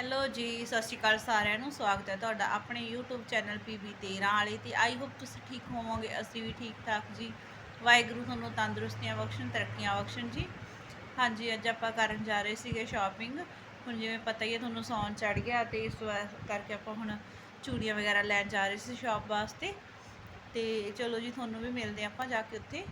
Hello ਜੀ, ਸਤਿ ਸ਼੍ਰੀ ਅਕਾਲ ਸਾਰਿਆਂ ਨੂੰ, ਸਵਾਗਤ ਹੈ ਤੁਹਾਡਾ ਆਪਣੇ YouTube ਚੈਨਲ PB13 ਵਾਲੇ ਤੇ ਆਈ ਹੋਪ ਤੁਸੀਂ ਠੀਕ ਹੋਵੋਗੇ, ਅਸੀਂ ਵੀ ਠੀਕ ਠਾਕ ਜੀ। ਵਾਹਿਗੁਰੂ ਤੁਹਾਨੂੰ ਤੰਦਰੁਸਤੀਆਂ ਬਖਸ਼ਣ, ਤਰੱਕੀਆਂ ਬਖਸ਼ਣ ਜੀ। ਹਾਂਜੀ, ਅੱਜ ਆਪਾਂ ਕਰਨ ਜਾ ਰਹੇ ਸੀਗੇ ਸ਼ਾਪਿੰਗ ਹੁਣ ਜਿਵੇਂ ਪਤਾ ਹੀ ਹੈ ਤੁਹਾਨੂੰ ਸੌਣ ਚੜ ਗਿਆ ਤੇ ਇਸ ਵਾ- ਕਰਕੇ ਆਪਾਂ ਹੁਣ ਚੂੜੀਆਂ ਵਗੈਰਾ ਲੈਣ ਜਾ ਰਹੇ ਸੀ ਸ਼ਾਪ ਵਾਸਤੇ। ਤੇ ਚਲੋ ਜੀ, ਤੁਹਾਨੂੰ ਵੀ ਮਿਲਦੇ ਹਾਂ ਆਪਾਂ ਜਾ ਕੇ ਉੱਥੇ।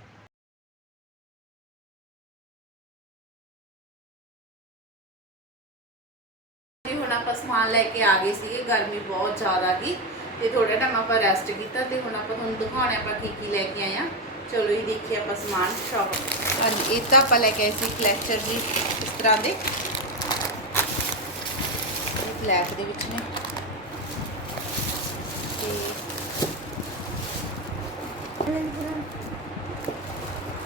ਤੇ ਹੁਣ ਆਪਾਂ ਸਮਾਨ ਲੈ ਕੇ ਆ ਗਏ ਸੀਗੇ, ਗਰਮੀ ਬਹੁਤ ਜ਼ਿਆਦਾ ਗਈ ਤੇ ਥੋੜਾ ਟਾਈਮ ਆਪਾਂ ਰੈਸਟ ਕੀਤਾ ਤੇ ਹੁਣ ਆਪਾਂ ਤੁਹਾਨੂੰ ਦਿਖਾਉਣੇ ਆਪਾਂ ਕੀ ਕੀ ਲੈ ਕੇ ਆਏ ਆ ਚਲੋ ਹੀ ਦੇਖੀਏ ਆਪਾਂ ਸਮਾਨ ਸ਼ਾਪ ਹਾਂਜੀ, ਇਹ ਤਾਂ ਆਪਾਂ ਲੈ ਕੇ ਆਏ ਸੀ ਕਲੈਚਰ ਜੀ, ਇਸ ਤਰ੍ਹਾਂ ਦੇ। ਬਲੈਕ ਦੇ ਵਿੱਚ ਨੇ।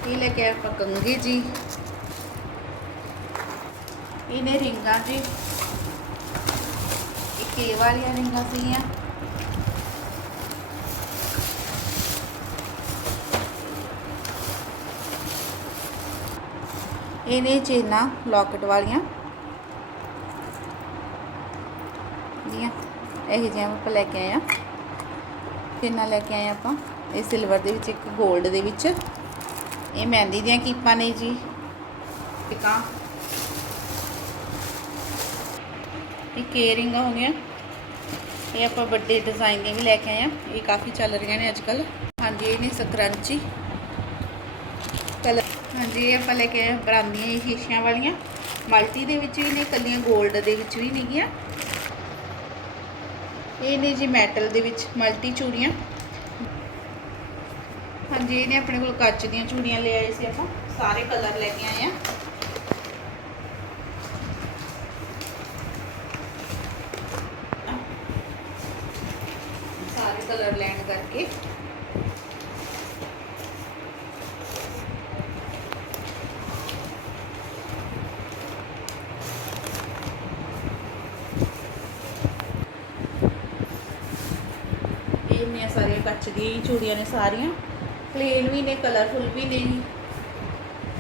ਤੇ ਇਹ ਲੈ ਕੇ ਆਏ ਆਪਾਂ ਕੰਗੇ ਜੀ। ਇਹਨੇ ਰਿੰਗਾਂ ਜੀ। ਕੇ ਵਾਲੀਆਂ ਰਿੰਗਾਂ ਸੀਗੀਆਂ। ਇਹਨੇ ਚੇਨਾ ਲੋਕਟ ਵਾਲੀਆਂ। ਦੀਆਂ। ਇਹ ਜਿਹੀਆਂ ਆਪਾਂ ਲੈ ਕੇ ਆਏ ਆ ਚੇਨਾ ਲੈ ਕੇ ਆਏ ਆਪਾਂ। ਇਹ ਸਿਲਵਰ ਦੇ ਵਿੱਚ, ਇੱਕ 골ਡ ਦੇ ਵਿੱਚ। ਇਹ ਮਹਿੰਦੀ ਦੀਆਂ ਕੀਪਾਂ ਨੇ ਜੀ। ਟਿਕਾ ਇਹ ਕੇਰਿੰਗ ਹੋ ਗਿਆ ਇਹ ਆਪਾਂ ਵੱਡੇ ਡਿਜ਼ਾਈਨ ਦੀਆਂ ਵੀ ਲੈ ਕੇ ਆਏ ਆ। ਇਹ ਕਾਫੀ ਚੱਲ ਰਹੀਆਂ ਨੇ ਅੱਜ ਕੱਲ ਹਾਂਜੀ, ਇਹ ਨੇ ਸਕਰੰਚੀ। ਕਲਰ ਹਾਂਜੀ, ਇਹ ਆਪਾਂ ਲੈ ਕੇ ਆਏ ਬਰਾਂਦੀਆਂ ਇਹ ਸ਼ੀਸ਼ਿਆਂ ਵਾਲੀਆਂ। ਮਲਟੀ ਦੇ ਵਿੱਚ ਵੀ ਨੇ ਕੱਲੀਆਂ 골ਡ ਦੇ ਵਿੱਚ ਵੀ ਨੇਗੀਆਂ। ਇਹ ਨੇ ਜੀ ਮੈਟਲ ਦੇ ਵਿੱਚ ਮਲਟੀ ਚੂੜੀਆਂ। ਹਾਂਜੀ ਇਹਨੇ ਆਪਣੇ ਕੋਲ ਕੱਚ ਦੀਆਂ ਚੂੜੀਆਂ ਲੈ ਆਏ ਸੀ ਆਪਾਂ। ਸਾਰੇ ਕਲਰ ਲੈ ਕੇ ਆਏ ਆ। ਸਾਰੇ ਕਲਰ ਲੈਣ ਕਰਕੇ ਇਹ ਨੇ ਸਾਰੀਆਂ ਕੱਚ ਦੀਆਂ ਹੀ ਚੂੜੀਆਂ ਨੇ ਸਾਰੀਆਂ ਪਲੇਨ ਵੀ ਨੇ ਕਲਰਫੁਲ ਵੀ ਨੇ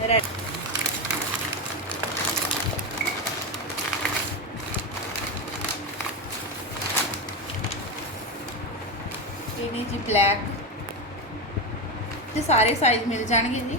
ਰੈਡ ਇਹ ਨੇ ਜੀ ਬਲੈਕ ਤੇ ਸਾਰੇ ਸਾਈਜ਼ ਮਿਲ ਜਾਣਗੇ ਜੀ।